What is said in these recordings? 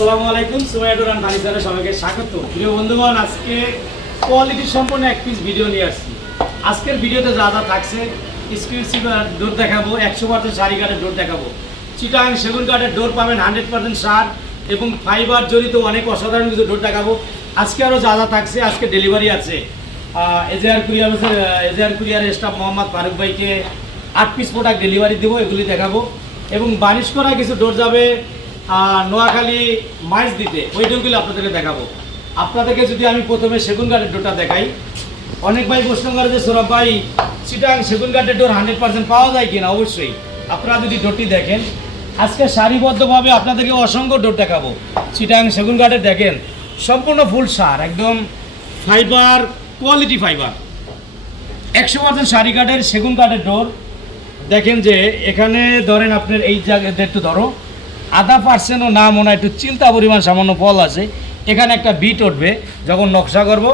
আসসালামু আলাইকুম সুমাইয়াডুরান ফার্নিচারে সবাইকে স্বাগত। প্রিয় বন্ধুগণ, আজকে কোয়ালিটি সম্পন্ন এক পিস ভিডিও নিয়ে আসছি। আজকের ভিডিওতে যা যা থাকছে এক্সক্লুসিভ ডোর দেখাবো, একশো পার্সেন্ট শাড়ি কাঠের ডোর দেখাবো। চিটাং সেগুন কাঠের ডোর পাবেন হান্ড্রেড পার্সেন্ট সার এবং ফাইবার জড়িত অনেক অসাধারণ কিছু ডোর দেখাবো। আজকে আরও যা যা থাকছে, আজকে ডেলিভারি আছে। AJR courier AJR courier staff Mohammad Faruk ভাইকে আট পিস প্রোডাক্ট ডেলিভারি দেবো, এগুলি দেখাবো। এবং বানিশ করা কিছু ডোর যাবে নোয়াখালী মাইজ দিতে, ওই ডোরগুলো আপনাদেরকে দেখাবো। আপনাদেরকে যদি আমি প্রথমে সেগুন কাঠের ডোরটা দেখাই, অনেক ভাই প্রশ্ন করে যে, সৌরভ ভাই, চিটাং সেগুন কাঠের ডোর হান্ড্রেড পার্সেন্ট পাওয়া যায় কিনা? অবশ্যই, আপনারা যদি ডোরটি দেখেন, আজকে সারিবদ্ধভাবে আপনাদেরকে অসংখ্য ডোর দেখাবো। চিটাং সেগুন কাঠের দেখেন, সম্পূর্ণ ফুল সার, একদম ফাইবার, কোয়ালিটি ফাইবার। একশো পার্সেন্ট শাড়ি কাঠের সেগুন কাঠের ডোর। দেখেন যে, এখানে ধরেন আপনার এই জায়গাতে একটু ধরো আধা পার্সেন্টও না মনে হয়, একটু চিন্তা পরিমাণ সামান্য ফল আছে। এখানে একটা বিট উঠবে, যখন নকশা করব,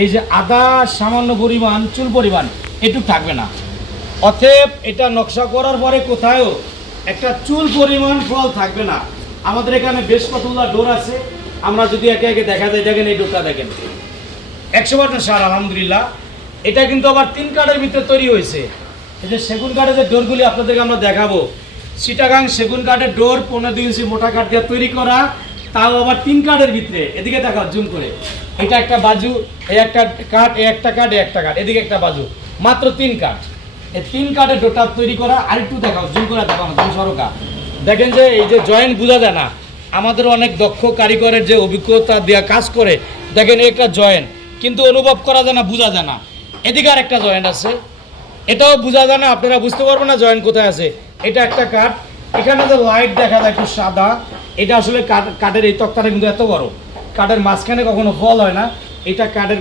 এই যে আধা সামান্য পরিমাণ, চুল পরিমাণ একটু থাকবে না। অতএব এটা নকশা করার পরে কোথায়ও একটা চুল পরিমাণ ফল থাকবে না। আমাদের এখানে বেশ কতগুলো ডোর আছে, আমরা যদি একে একে দেখা যায়, দেখেন এই ডোরটা দেখেন। একশো পার্সেন্ট সার, আলহামদুলিল্লাহ। এটা কিন্তু আবার তিন কাঠের ভিতরে তৈরি হয়েছে। এই যে সেগুন কাঠের যে ডোরগুলি আপনাদেরকে আমরা দেখাবো সিটাগাং সেগুন কাঠের ডোর পনেরো দুই ইঞ্চি মোটা কাঠ দিয়ে তৈরি করা, তাও আবার তিন কাঠের ভিতরে। এদিকে দেখা, জুম করে। এটা একটা বাজু এই একটা কাঠ এই একটা কাঠ এই একটা কাঠ, এদিকে একটা বাজু। মাত্র তিন কাঠ। এই তিন কাঠের ডোরটা তৈরি করা, আরেকটু দেখাও, জুম করে দেখাও, জুম সরকা দেখেন যে, এই যে জয়েন্ট বোঝা যায় না। আমাদের অনেক দক্ষ কারিগরের যে অভিজ্ঞতা দেওয়া কাজ করে, দেখেন একটা জয়েন্ট কিন্তু অনুভব করা যায় না, বোঝা যায় না। এদিকে আর একটা জয়েন্ট আছে। এটাও বোঝা যায় না, আপনারা বুঝতে পারবেন না জয়েন্ট কোথায় আছে। এটা একটা কাঠ, এখানে যে লাইট দেখা যায় একটু সাদা, এটা আসলে কাঠ- কাঠের এই তক্তাটা কিন্তু এত বড়। কাঠের মাঝখানে কখনো ফল হয় না, এটা কাঠের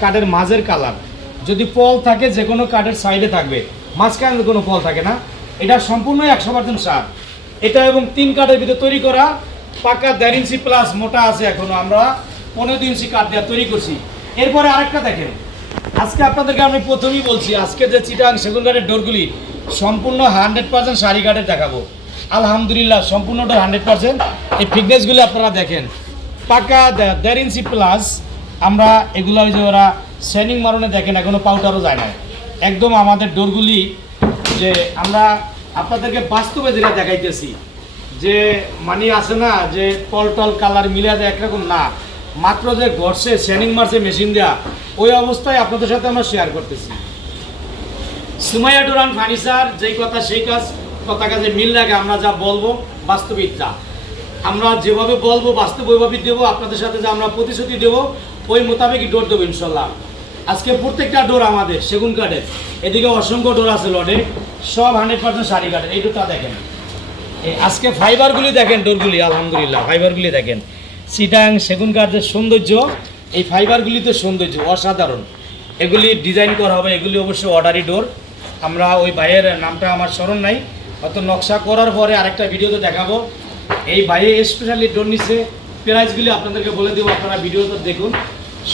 কাঠের মাঝের কালার যদি ফল থাকে যে কোনো কাঠের সাইডে থাকবে। মাঝখানে কোনো ফল থাকে না। এটা সম্পূর্ণ একশো পার্সেন্ট সার। এটা এবং তিন কাঠের ভিতরে তৈরি করা, পাকা দেড় ইঞ্চি প্লাস মোটা আছে এখনও আমরা পনেরো ইঞ্চি কাঠ দেওয়া তৈরি করছি। এরপরে আরেকটা দেখেন। আজকে আপনাদেরকে আমি প্রথমেই বলছি, আজকে যে চিটাং সেগুন কাঠের ডোরগুলি সম্পূর্ণ হান্ড্রেড পার্সেন্ট শাড়ি কাঠের দেখাবো। আলহামদুলিল্লাহ সম্পূর্ণটা হান্ড্রেড পার্সেন্ট। এই ফিটনেসগুলি আপনারা দেখেন। পাকা দেড় ইঞ্চি প্লাস, আমরা এগুলো ওই যে ওরা শ্যানিং মারণে দেখেন এখনও পাউডারও যায় না একদম আমাদের ডোরগুলি যে আমরা আপনাদেরকে বাস্তবে যেটা দেখাইতেছি, যে মানি আছে না, যে টল টল কালার মিলে দেয় একরকম না। মাত্র যে ঘষে শ্যানিং মারছে মেশিন দেওয়া ওই অবস্থায় আপনাদের সাথে আমরা শেয়ার করতেছি। সুমাইয়া ডুরান ফার্নিচার যেই কথা সেই কাজ, কথা কাজে মিল লাগে, আমরা যা বলব বাস্তবিক তা আমরা যেভাবে বলব, বাস্তব ওইভাবেই দেবো, আপনাদের সাথে যে আমরা প্রতিশ্রুতি দেবো, ওই মোতাবেকই ডোর দেবো ইনশাল্লাহ। আজকে প্রত্যেকটা ডোর আমাদের, সেগুন কাঠের এদিকে অসংখ্য ডোর আছে লডে সব হান্ড্রেড পার্সেন্ট শাড়ি কাঠের, এই ডোরটা দেখেন। আজকে ফাইবারগুলি দেখেন ডোরগুলি আলহামদুলিল্লাহ ফাইবারগুলি দেখেন। সিটাং সেগুন কাঠের সৌন্দর্য, এই ফাইবারগুলিতে সৌন্দর্য, অসাধারণ। এগুলি ডিজাইন করা হবে, এগুলি অবশ্যই অর্ডারি ডোর। আমরা ওই ভাইয়ের নামটা আমার স্মরণ নাই। হয়তো নকশা করার পরে আরেকটা ভিডিওতে দেখাবো। এই ভাইয়ে স্পেশালি ডোর নিচ্ছে প্রাইসগুলি আপনাদেরকে বলে দেবো, আপনারা ভিডিওতে দেখুন।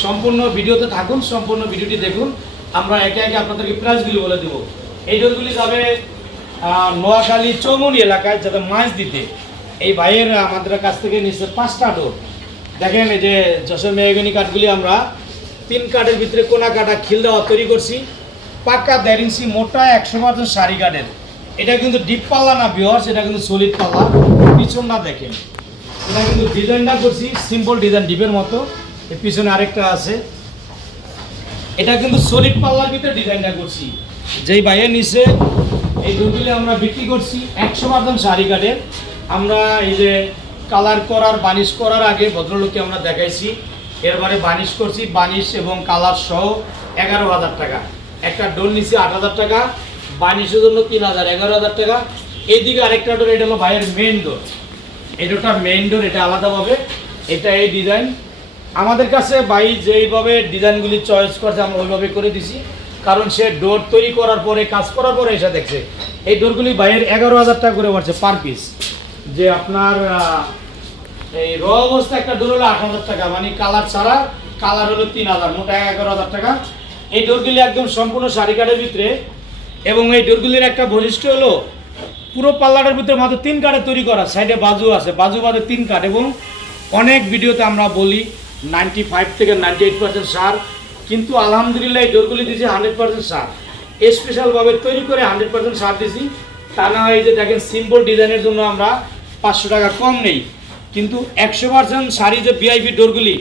সম্পূর্ণ ভিডিওতে থাকুন, সম্পূর্ণ ভিডিওটি দেখুন। আমরা একে একে আপনাদেরকে প্রাইসগুলি বলে দেবো। এই ডোরগুলি যাবে নোয়াখালী চৌমনি এলাকায় যাতে মাছ দিতে। এই ভাইয়ের আমাদের কাছ থেকে নিচ্ছে পাঁচটা ডোর দেখেন এই যে যশোর মেহগনি কাঠগুলি আমরা তিন কাঠের ভিতরে কোনা কাটা খিল দেওয়া তৈরি করছি। পাকা দেড় ইঞ্চি মোটা একশো পার্সেন্ট শাড়ি কাঠের। এটা কিন্তু ডিপ পাল্লা না বিহস এটা কিন্তু সলিড পাল্লা। পিছন না দেখেন। এটা কিন্তু ডিজাইনটা করছি সিম্পল ডিজাইন ডিপের মতো। এর পিছনে আরেকটা আছে। এটা কিন্তু সলিড পাল্লার ভিতরে ডিজাইনটা করছি। যেই বাইয়ের নিচে এই দুগুলি আমরা বিক্রি করছি একশো পার্সেন্ট শাড়ি কাঠের। আমরা এই যে কালার করার, বানিশ করার আগে ভদ্রলোককে আমরা দেখাইছি। এরবারে বানিশ করছি, বানিশ এবং কালার সহ এগারো হাজার টাকা। একটা ডোর নিচে আট হাজার টাকা, বানিশের জন্য তিন হাজার, এগারো হাজার টাকা। এইদিকে আরেকটা ডোর, এটা হলো ভাইয়ের মেন ডোর এটা ওটা মেইন ডোর এটা আলাদাভাবে। এটা এই ডিজাইন আমাদের কাছে ভাই যেইভাবে ডিজাইনগুলি চয়েস করছে, আমরা ওইভাবে করে দিছি। কারণ সে ডোর তৈরি করার পরে, কাজ করার পরে এসে দেখছে, এই ডোরগুলি বাইরের এগারো হাজার টাকা করে পড়ছে পার পিস যে আপনার এই র অবস্থা একটা ডোর হলো আট হাজার টাকা মানে কালার ছাড়া কালার হলো তিন হাজার, মোটা এগারো হাজার টাকা। এই ডোরগুলি একদম সম্পূর্ণ শাড়ি কাঠের ভিতরে এবং এই ডোরগুলির একটা বৈশিষ্ট্য হলো পুরো পাল্লাটার ভিতরে মাত্র তিন কাঠে তৈরি করা, সাইডে বাজু আছে, বাজু বাদে তিন কাঠ এবং অনেক ভিডিওতে আমরা বলি নাইনটি ফাইভ থেকে নাইনটি এইট পার্সেন্ট সার, কিন্তু আলহামদুলিল্লাহ এই ডোরগুলি দিয়েছি হান্ড্রেড পার্সেন্ট সার। স্পেশালভাবে তৈরি করে হান্ড্রেড পার্সেন্ট সার দিয়েছি। তা না হয় যে দেখেন, সিম্পল ডিজাইনের জন্য আমরা পাঁচশো টাকা কম নেই। কিন্তু একশো পার্সেন্ট শাড়ি যে ভিআইপি ডোরগুলি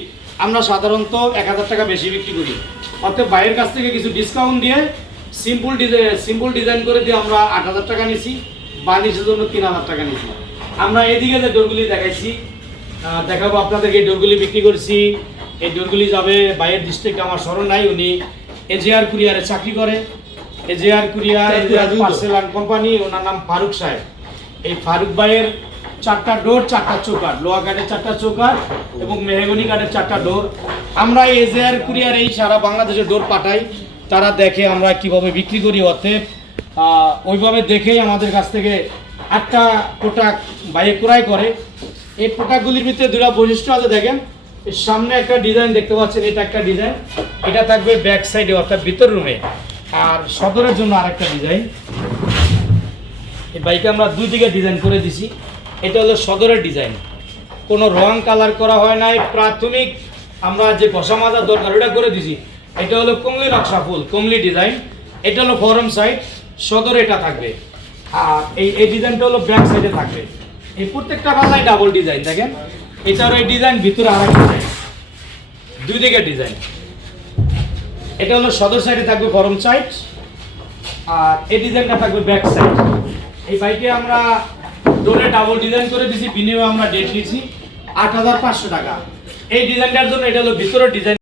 আমরা সাধারণত এক হাজার টাকা বেশি বিক্রি করি। অর্থাৎ বাইরের কাছ থেকে কিছু ডিসকাউন্ট দিয়ে সিম্পল ডিজাইন সিম্পল ডিজাইন করে দিয়ে আমরা আট হাজার টাকা নিছি বার্নিশের জন্য তিন হাজার টাকা নিছি আমরা এদিকে যে ডোরগুলি দেখাইছি দেখাবো আপনাদেরকে। এই ডোরগুলি বিক্রি করছি। এই ডোরগুলি যাবে বাইরের ডিস্ট্রিক্টে আমার স্মরণ নাই উনি এজেআর কুরিয়ারে চাকরি করে। AJR courier parcel and company owner নাম ফারুক সাহেব। এই ফারুক ভাইয়ের চারটা ডোর চারটা চৌকাট লোয়া কাঠের চারটা চৌকাট এবং মেহগনি কাঠের চারটা ডোর আমরা এজেআর কুরিয়ার এই সারা বাংলাদেশে ডোর পাঠাই। তারা দেখে আমরা কীভাবে বিক্রি করি অতএব ওইভাবে দেখেই আমাদের কাছ থেকে একটা প্রোডাক্ট বাইরে ক্রয় করে। এই প্রোডাক্টগুলির ভিতরে দুটা বৈশিষ্ট্য আছে, দেখেন। সামনে একটা ডিজাইন দেখতে পাচ্ছেন, এটা একটা ডিজাইন এটা থাকবে ব্যাক সাইডে অর্থাৎ ভিতর রুমে আর সদরের জন্য আরেকটা ডিজাইন এই বাইকে আমরা দুই দিকে ডিজাইন করে দিছি। এটা হলো সদরের ডিজাইন কোনো রং কালার করা হয় নাই, প্রাথমিক আমরা যে ঘষা মাজা দরকার, ওটা করে দিছি। এটা হলো কমলি নকশা ফুল, কমলি ডিজাইন এটা হলো ফরম সাইড সদর এটা থাকবে। আর এই এই ডিজাইনটা হলো ব্যাক সাইডে থাকবে। এই প্রত্যেকটা পাল্লাই ডাবল ডিজাইন দেখেন? এটার এই ডিজাইন ভিতরে আরেক ডিজাইন দুই দিকে ডিজাইন এটা হলো সদর সাইডে থাকবে ফরম সাইড আর এই ডিজাইনটা থাকবে ব্যাক সাইড এই বাইকে আমরা ডোরে ডাবল ডিজাইন করে দিছি, বিনিময়ে আমরা ডেট নিয়েছি আট হাজার পাঁচশো টাকা। এই ডিজাইনটার জন্য এটা হলো ভিতরে ডিজাইন